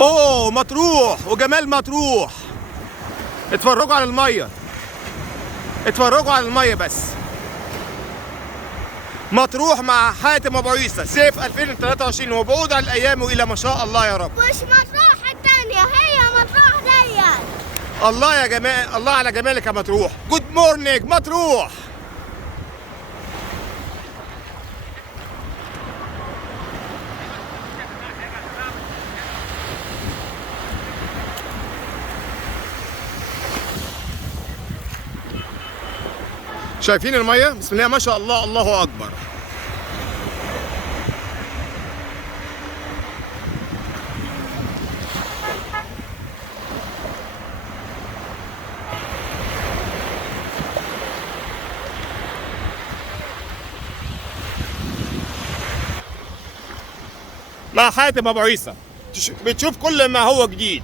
اوه مطروح وجمال مطروح. اتفرجوا على الميه، اتفرجوا على الميه بس. مطروح مع حاتم ابو عيسى صيف 2023 وبعود على الايام الى ما شاء الله يا رب. مش مطروح التانية، هي مطروح ديت. الله يا جمال، الله على جمالك يا مطروح. جود مورنينج مطروح. شايفين الميه؟ بسم الله ما شاء الله، الله اكبر. مع حاتم ابو عيسى بتشوف كل ما هو جديد.